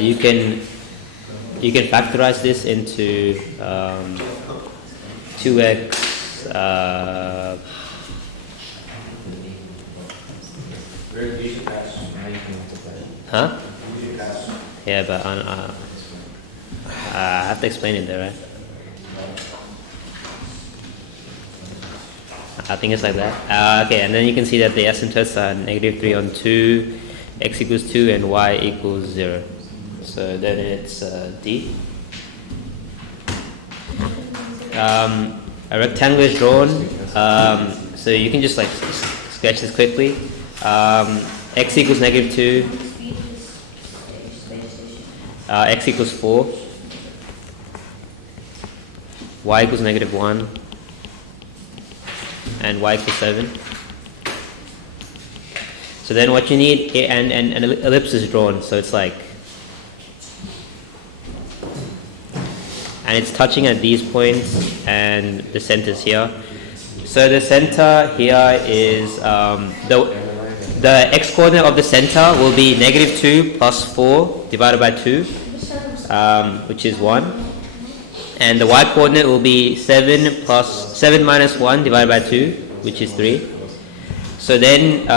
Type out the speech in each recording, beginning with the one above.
you can factorize this into 2x huh? Yeah, but I have to explain it there, right? I think it's like that. Okay, and then you can see that the asymptotes are -3 on 2, x equals 2, and y equals 0. So then it's D. A rectangle is drawn, so you can just like sketch this quickly. X equals -2, x equals 4, y equals -1, and y equals 7. So then what you need, and an ellipse is drawn, so it's like, and it's touching at these points, and the center's here. So the center here is, the x coordinate of the center will be -2 plus 4 divided by 2, which is 1. And the y coordinate will be 7 minus 1 divided by 2, which is 3. So then,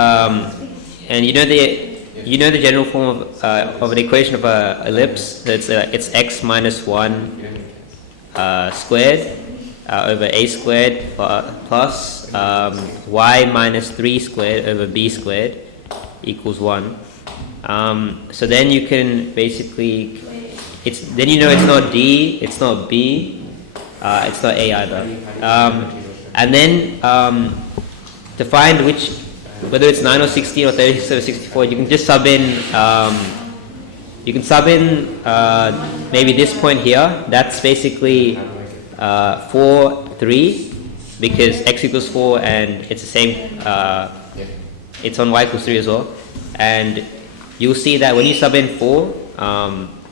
and you know the general form of an equation of an ellipse. So it's x minus 1 squared over a squared plus y minus 3 squared over b squared equals 1. So then you can basically, then you know it's not D, it's not B, it's not A either. And then to find whether it's 9 or 16 or 36 or 64, you can just sub in, maybe this point here. That's basically 4, 3, because x equals 4 and it's the same, it's on y equals 3 as well. And you'll see that when you sub in 4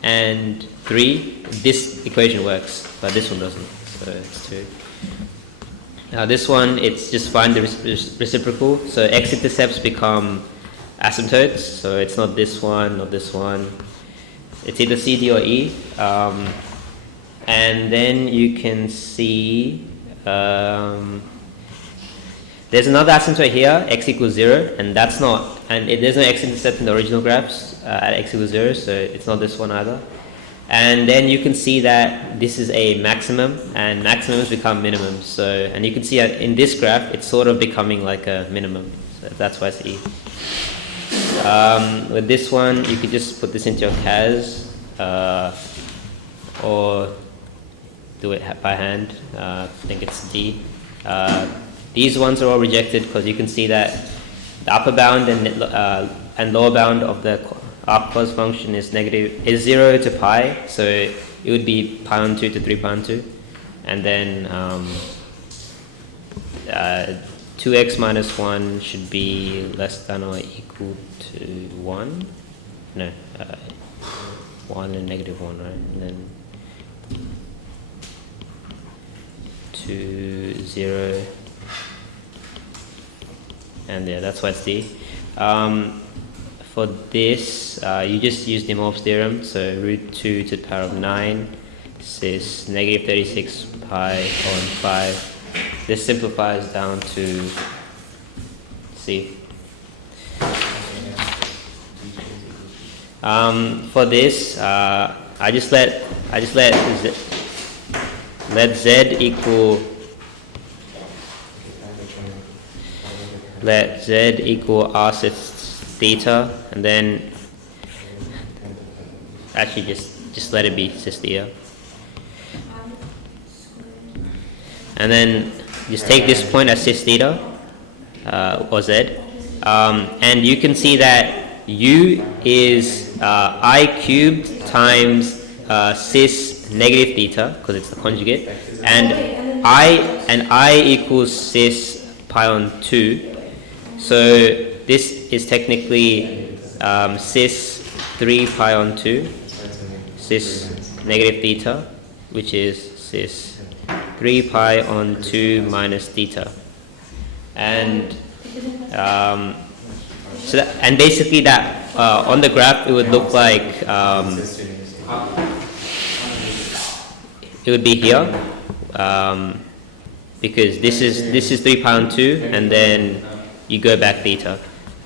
and 3, this equation works, but this one doesn't, so it's 2. Now this one, it's just find the reciprocal, so x-intercepts become asymptotes, so it's not this one, not this one. It's either C, D, or E. And then you can see there's another asymptote here, x equals 0, and that's not, and there's no x-intercept in the original graphs at x equals 0, so it's not this one either. And then you can see that this is a maximum, and maximums become minimums. So, and you can see that in this graph, it's sort of becoming like a minimum. So that's why it's E. With this one, you could just put this into your CAS, or do it by hand. I think it's D. These ones are all rejected because you can see that the upper bound and lower bound of the up cos function is 0 to pi, so it would be pi on 2 to 3 pi on 2, and then 2x minus 1 should be less than or equal to 1. No, 1 and -1, right? And then 2, 0, and yeah, that's why it's D. For this, you just use De Morph's theorem, so root 2 to the power of 9 is -36 pi on 5. This simplifies down to C. For this, I just let Z equal r theta, and then actually just let it be cis theta, and then just take this point as cis theta or Z, and you can see that U is I cubed times cis negative theta because it's the conjugate, and I equals cis pi on 2, so this is technically cis 3 pi on 2, cis negative theta, which is cis 3 pi on 2 minus theta. And so that, and basically that on the graph it would look like it would be here because this is 3 pi on 2 and then you go back theta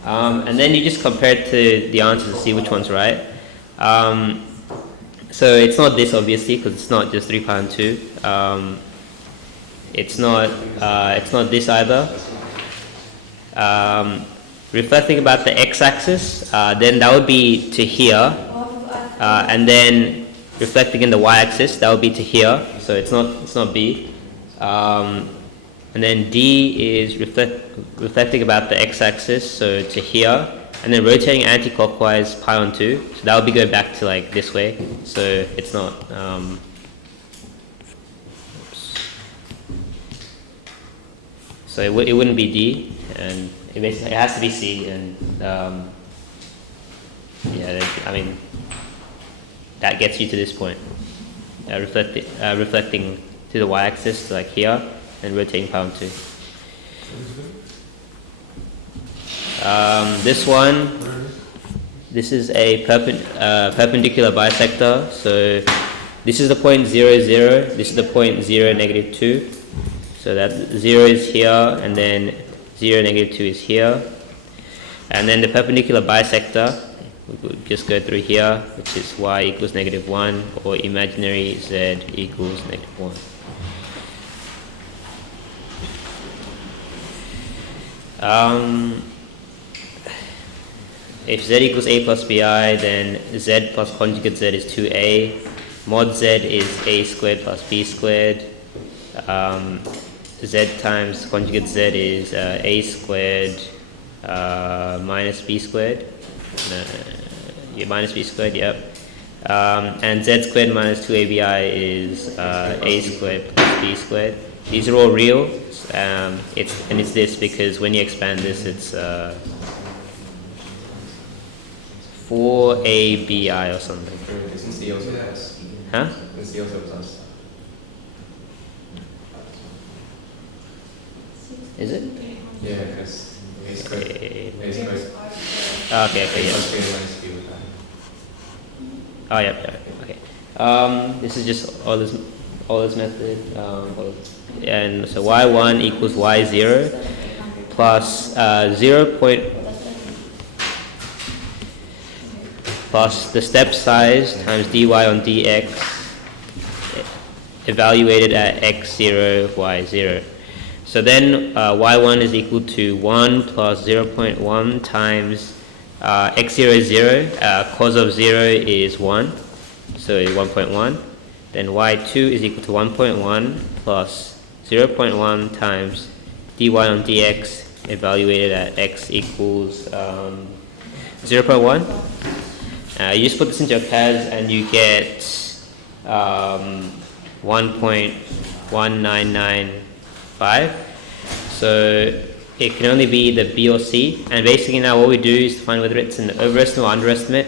and then you just compare it to the answers to see which one's right. So it's not this obviously because it's not just 3 pi on 2. It's not this either. Reflecting about the x-axis, then that would be to here, and then reflecting in the y-axis, that would be to here. So it's not B. And then D is reflecting about the x-axis, so to here, and then rotating anti-clockwise pi on 2. So that would be going back to like this way. So it's not. So it wouldn't be D, and it has to be C, and yeah, I mean that gets you to this point, reflecting to the y-axis like here, and rotating pi on 2. This is a perpendicular bisector. So this is the point 0, 0. This is the point 0, negative 2. So that 0 is here, and then 0, negative 2 is here. And then the perpendicular bisector, we could just go through here, which is y equals negative 1, or imaginary z equals negative 1. If z equals a plus bi, then z plus conjugate z is 2a. Mod z is a squared plus b squared. Z times conjugate z is a squared minus b squared. Minus b squared, yep. And z squared minus 2abi is a squared plus b squared. These are all real. It's this because when you expand this, it's 4abi or something. Isn't C also plus? Huh? Isn't C also plus? Is it? Yeah, because A squared. A squared. Okay, yeah. Oh, yeah, okay. This is just all this method. And so y1 equals y0 plus 0. Plus the step size times dy on dx evaluated at x0, y0. So then y1 is equal to 1 plus 0.1 times x0 is 0, cos of 0 is 1, so it's 1.1. Then y2 is equal to 1.1 plus 0.1 times dy on dx evaluated at x equals 0.1. You just put this into your CAS and you get 1.1995. So it can only be the B or C. And basically now what we do is to find whether it's an overestimate or underestimate.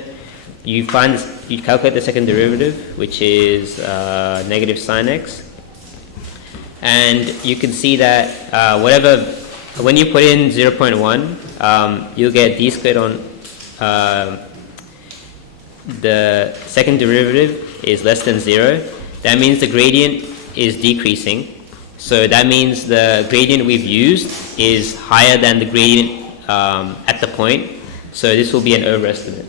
You calculate the second derivative, which is negative sine x. And you can see that when you put in 0.1, you'll get d squared on the second derivative is less than 0. That means the gradient is decreasing. So that means the gradient we've used is higher than the gradient at the point. So this will be an overestimate.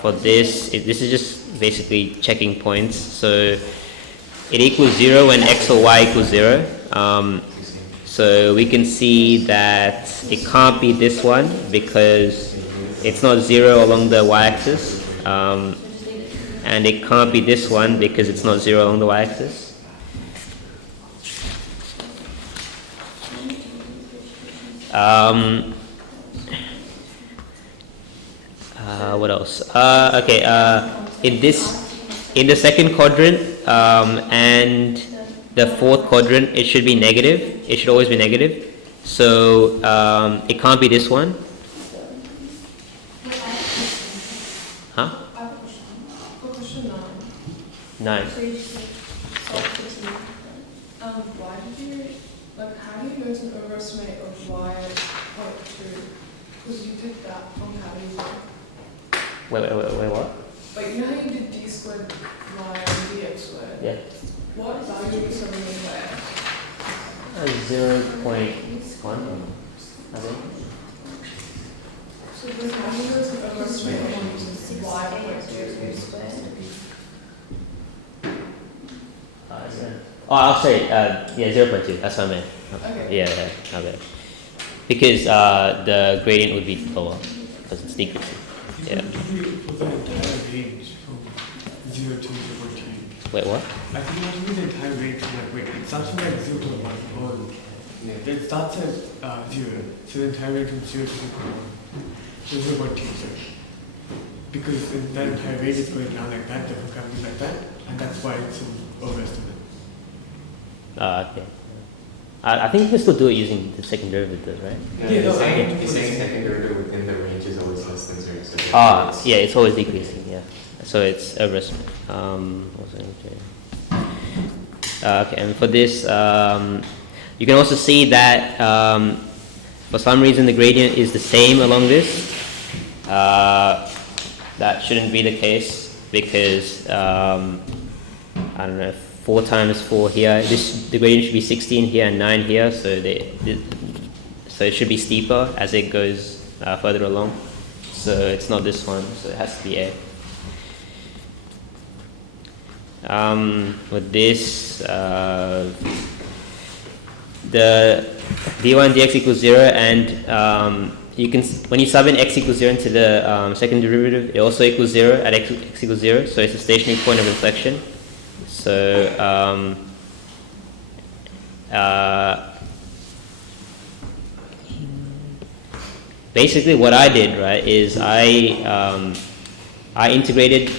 For this is just basically checking points. So it equals 0 when x or y equals 0. So we can see that it can't be this one because it's not 0 along the y-axis. And it can't be this one because it's not 0 along the y-axis. What else? Okay. In the second quadrant and the fourth quadrant, it should be negative. It should always be negative. So it can't be this one. Huh? 9. Why did your it's an overestimate of y at 0.2? Because you did that from having Wait, what? Like, you know how you did d squared y and dx squared? Yeah. What value is something in there? 0.1, I think. So the having is an overestimate of y at 0.2. Oh, I'll say, yeah, 0.2, that's what I meant. Okay. Yeah, okay. Because the gradient would be lower, because it's decreasing. Yeah. For the entire range from 0 to 0.2. Wait, what? I think you have to be the entire range from like, wait, it starts from like 0 to 1. Or it starts at 0. So the entire range from 0 to 0.1. So 0.2, sorry. Because in that entire range is going down like that, different companies like that, and that's why it's an overestimate. Okay. I think you can still do it using the second derivative, right? No, Yeah, no, he's saying second derivative within the range is always less than 0. So Yeah, it's always decreasing, yeah. So it's overestimate. Okay, and for this, you can also see that for some reason the gradient is the same along this. That shouldn't be the case because, I don't know, 4 times 4 here, the gradient should be 16 here and 9 here, so so it should be steeper as it goes further along. So it's not this one, so it has to be A. With this, the dy and dx equals 0, and you can, when you sub in x equals 0 into the second derivative, it also equals 0 at x equals 0, so it's a stationary point of inflection. So basically what I did, right, is I integrated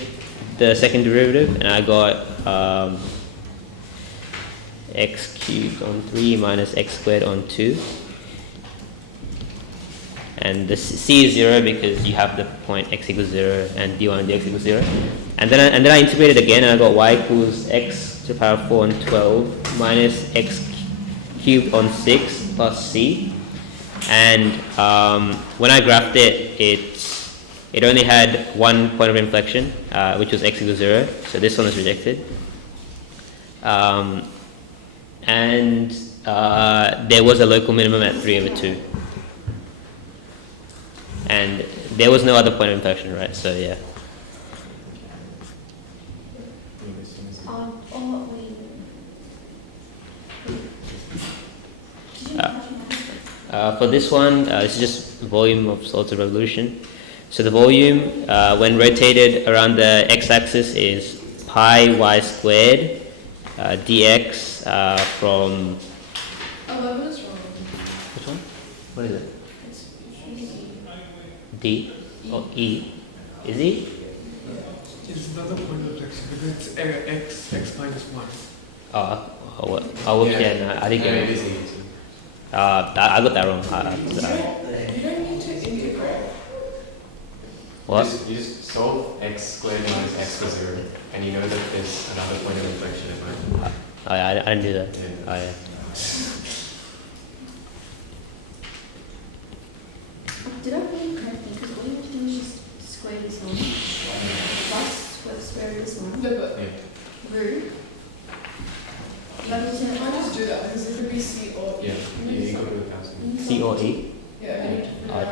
the second derivative and I got x cubed on 3 minus x squared on 2. And the c is 0 because you have the point x equals 0 and dy and dx equals 0. And then I integrated again and I got y equals x to the power 4 on 12 minus x cubed on 6 plus c. And when I graphed it, it only had one point of inflection, which was x equals 0. So this one is rejected. And there was a local minimum at 3/2. And there was no other point of inflection, right? So yeah. For this one, this is just volume of solids of revolution. So the volume, when rotated around the x-axis, is pi y squared dx from. 11 is wrong. Which one? What is it? It's D or E? Is E? It's another point of inflection because it's x minus 1. Yeah, no, I didn't get it. I got that wrong. You don't need to integrate. What? You just solve x squared minus x to 0, and you know that there's another point of inflection at mind. I didn't do that. Yeah. Oh, yeah. Did I read it correctly? Because all you have to do is just square this one. Plus square this one. No, but Yeah. root. You can't just do that because it could be C or E. Yeah. You go to 1,000. C or E? Yeah, and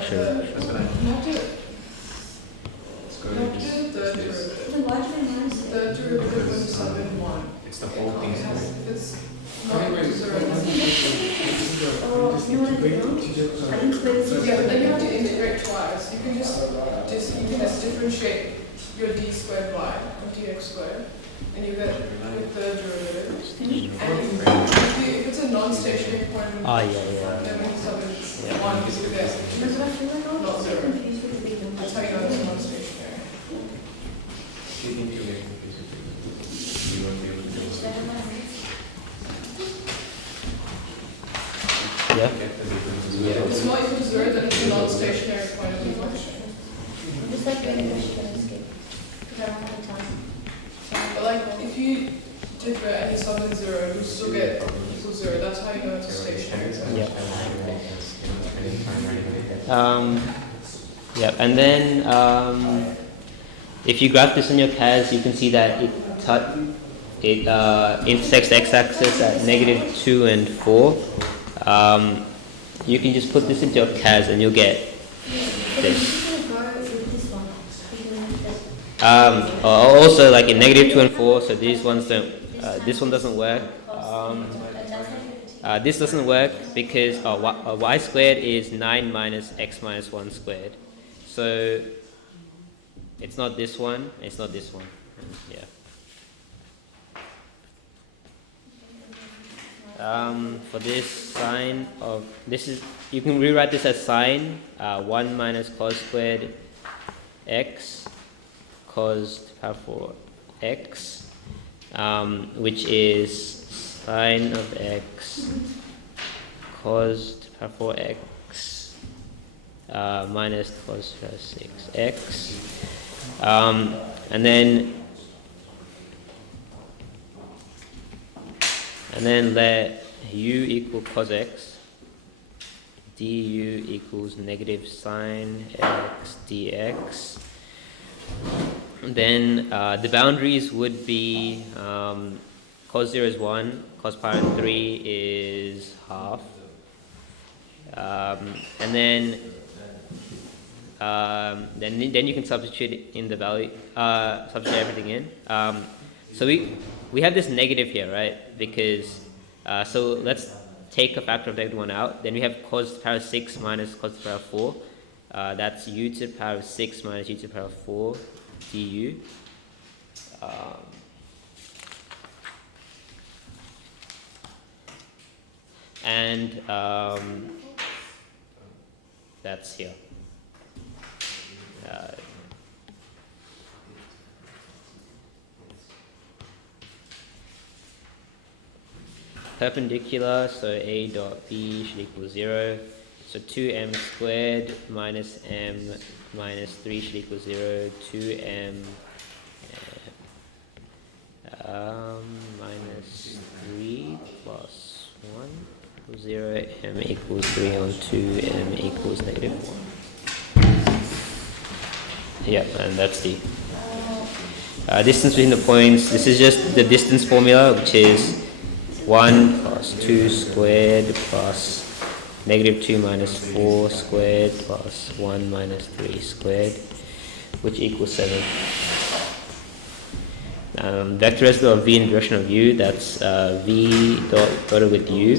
True. That's what I. you have to Let's go do to just. the third derivative. Then why do I minus it? Third derivative when you sub in 1. It's the whole thing. It's not equal to 0. Oh, you know what I did wrong? I didn't split it. Yeah, but then you have to integrate twice. You can just differentiate your d squared y or dx squared, and you get the third derivative. And if it's a non-stationary point, Oh, yeah. then when you sub in 1, you get That's what I feel like. I'm Not so zero. confused with the big numbers. that's how you know it's non-stationary. You think you'll get confused with it. You won't be able to do Should I have my hands? Yeah. Get the differences. It's not equal to 0, then it's a non-stationary point of inflection. Just like when you should have escaped. Because I don't have time. But like, if you differ and you sub in 0, you still get equal 0. That's how you know it's a stationary point. Yeah. Yeah, and then if you graph this on your CAS, you can see that it intersects the x-axis at -2 and 4. You can just put this into your CAS and you'll get this. Also, like in -2 and 4, so these ones don't. This one doesn't work. This doesn't work because y squared is 9 minus x minus 1 squared. So it's not this one. It's not this one. Yeah. For this sine of this is you can rewrite this as sine 1 minus cos squared x cos to the power 4 x, which is sine of x cos to the power 4 x minus cos to the power 6 x, and then let u equal cos x, du equals negative sine x dx. Then the boundaries would be cos 0 is 1, cos power 3 is half, and then you can substitute in the value, substitute everything in. So we have this negative here, right? Because so let's take a factor of -1 out. Then we have cos to the power 6 minus cos to the power 4. That's u to the power 6 minus u to the power 4 du. And that's here. Perpendicular, so a dot b should equal 0. So 2m squared minus m minus 3 should equal 0. 2m minus 3 plus 1 equals 0. M equals 3 on 2. M equals -1. Yeah, and that's the distance between the points. This is just the distance formula, which is 1 plus 2 squared plus -2 minus 4 squared plus 1 minus 3 squared, which equals 7. Vector residual of v in the direction of u, that's v dotted with u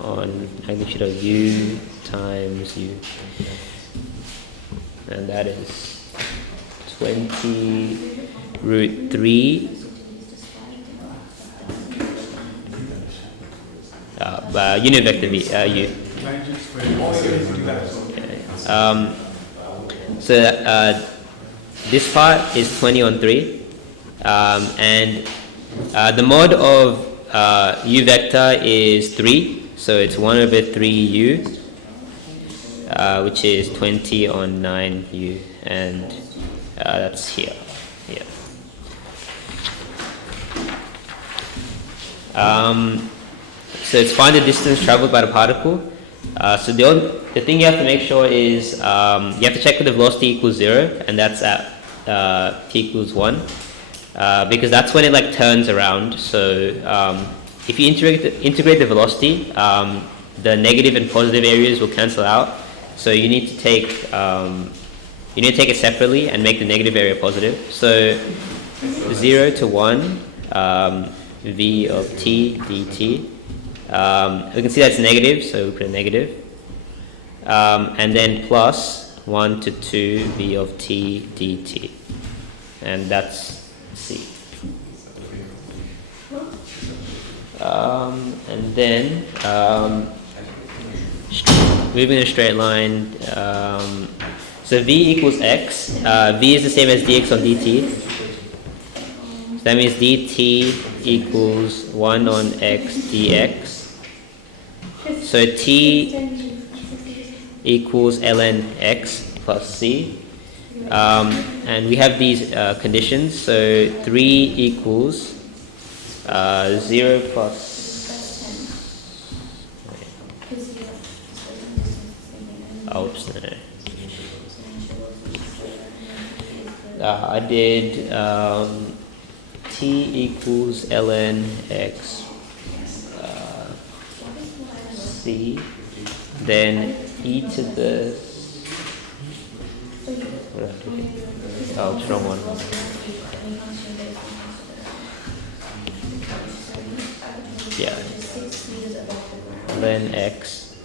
on magnitude of u times u. And that is 20 root 3 unit vector v, u. So this part is 20 on 3, and the mod of u vector is 3, so it's 1 over 3u, which is 20 on 9u, and that's here. Yeah. So it's find the distance traveled by the particle. So the thing you have to make sure is you have to check for the velocity equals 0, and that's at t equals 1, because that's when it like turns around. So if you integrate the velocity, the negative and positive areas will cancel out. So you need to take it separately and make the negative area positive. So 0 to 1 v of t dt. We can see that's negative, so we put a negative. And then plus 1 to 2 v of t dt. And that's c. And then moving a straight line. So v equals x. V is the same as dx on dt. So that means dt equals 1 on x dx. So t equals ln x plus c. And we have these conditions. So 3 equals 0 plus Because you have displacement distance is the same thing. And then Oh, oops, no. so then she will also just square that, and then I did t equals ln x c, then e to the, what did I do? Oh, it's wrong one. Yeah. Ln x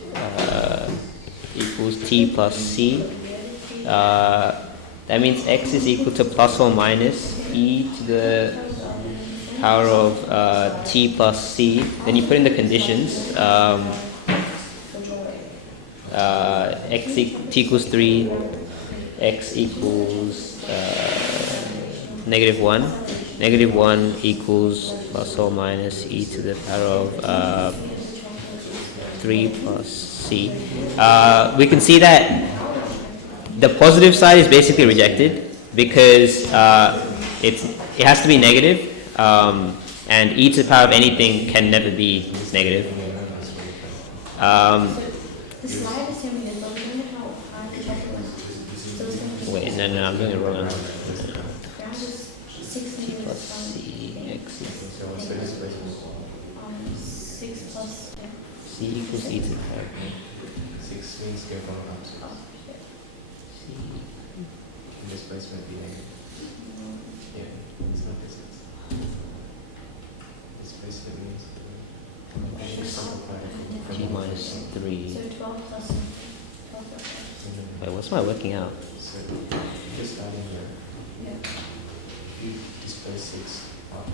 equals t plus c. That means x is equal to plus or minus e to the power of t plus c. Then you put in the conditions. T equals 3, x equals -1. -1 equals plus or minus e to the power of 3 plus c. We can see that the positive side is basically rejected because it has to be negative, and e to the power of anything can never be negative. the slide assuming is low, you know how hard the check was. So it's going to be. Wait, no, I'm doing it wrong. Ground is 6 meters Plus from c the x So what's the displacement? 6 plus. c equals e to the power. 6 means you're going up. Oh, shit. Displacement be negative. Yeah, it's not distance. Displacement means G minus 3. So 12 plus 12 plus. Wait, what's my working out? So just add in here. Yeah. You displace 6 up.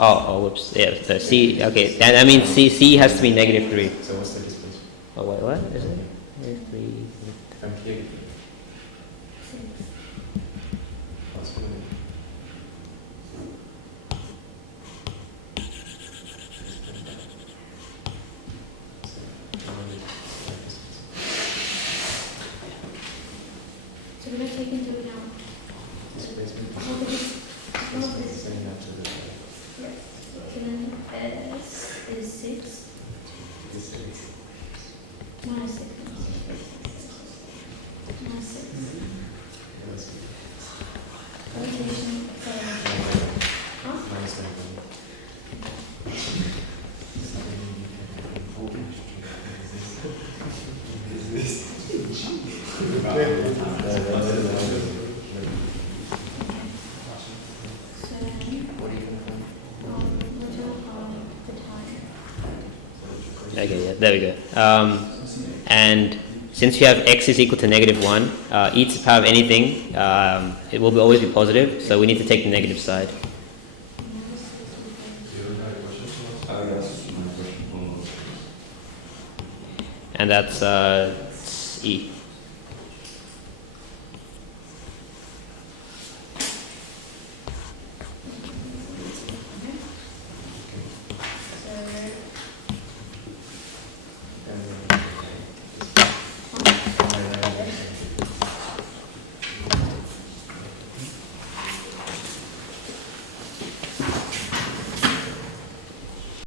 Oh, whoops. Yeah, so c, okay. That means c has to be -3. So what's the displacement? Oh, wait, what is it? -3. From here. 6. What's going on? So we're going to take into account. Displacement. How big is this? Sending out to the Yes. So then S is 6 this is minus 6. Minus 6. Rotation, acceleration. Huh? minus 9. So then, we're doing the time. Okay, yeah, there we go. And since you have x is equal to -1, e to the power of anything, it will always be positive, so we need to take the negative side. And that's e.